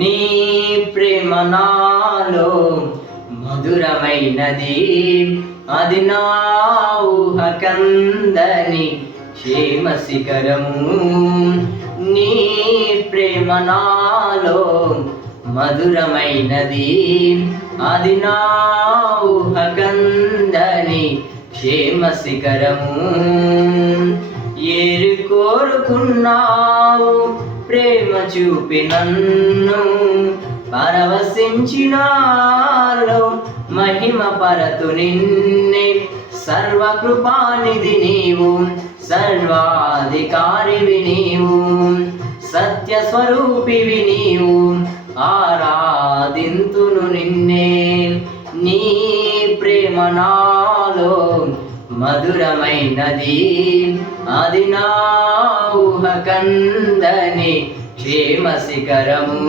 నీ ప్రేమ నాలో మధురమైనది, అది నా ఊహకందని క్షేమ శిఖరము. నీ ప్రేమ నాలో మధురమైనది, అది నా ఊహకందని క్షేమ శిఖరము. ఏరు కోరుకున్నావు ప్రేమ చూపి నన్ను, పరవశించినాలో మహిమ పరతు నిన్నే. సర్వకృపానిధి నీవు, సర్వాధికారివి నీవు, సత్య స్వరూపివి నీవు, ఆరాధింతును నిన్నే. నీ ప్రేమ నాలో మధురమైనది, అది నా ఊహకందని క్షేమ శిఖరము.